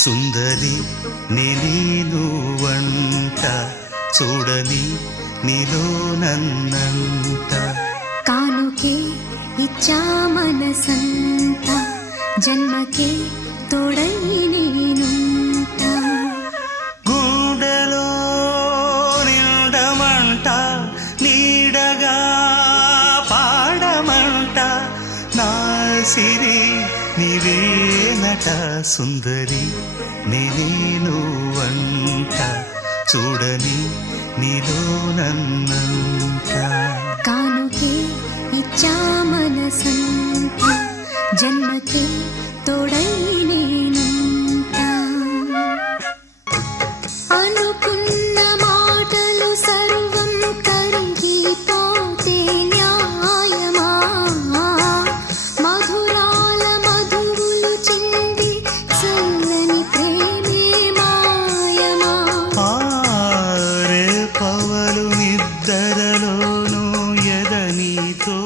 సుందరి నేను వంట చూడని నీలో నన్నంట కానుకే ఇచ్చా మనసంత జన్మకే తోడై నేనుంటా గుండెలో నిండమంట నీడగా పాడమంట నా సిరి నీవేనట సుందరి నేను వంట చూడని నీలో నన్నంట కానుకే ఇచ్చా మనసంత జన్మకే తోడై నేనుంటా అనుకున్న మాటలు సర్వం కరిగిపోతే న్యాయమా మధురాల మధువులు చింది చల్లని ప్రేమే మాయమా ఆరే పవలు నిద్దరలోను ఎదనీతో